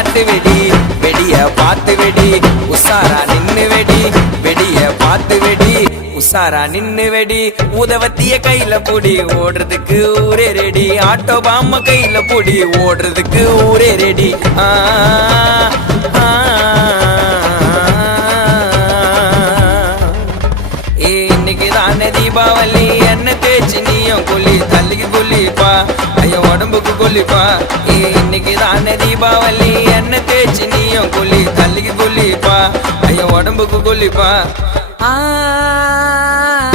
காட்டு வெடி வெடிய பார்த்து வெடி உசாரா நின்னு வெடி வெடிய பார்த்து வெடி உசாரா நின்னு வெடி உதவத்திய கையில புடி ஓடுறதுக்கு ஊரே ரெடி ஆட்டோ பாம்ம கையில புடி ஓடுறதுக்கு ஊரே ரெடி இன்னைக்குதானே தீபாவளி என்ன தேய்ச்சி நீயும் கொல்லி தள்ளிக்கு கொல்லிப்பா ஐயோ உடம்புக்கு கொல்லிப்பா இன்னைக்குதானே தீபாவளி என்ன தேய்ச்சி நீயும் கொல்லி தள்ளிக்கு கொல்லிப்பா ஐயோ உடம்புக்கு கொல்லிப்பா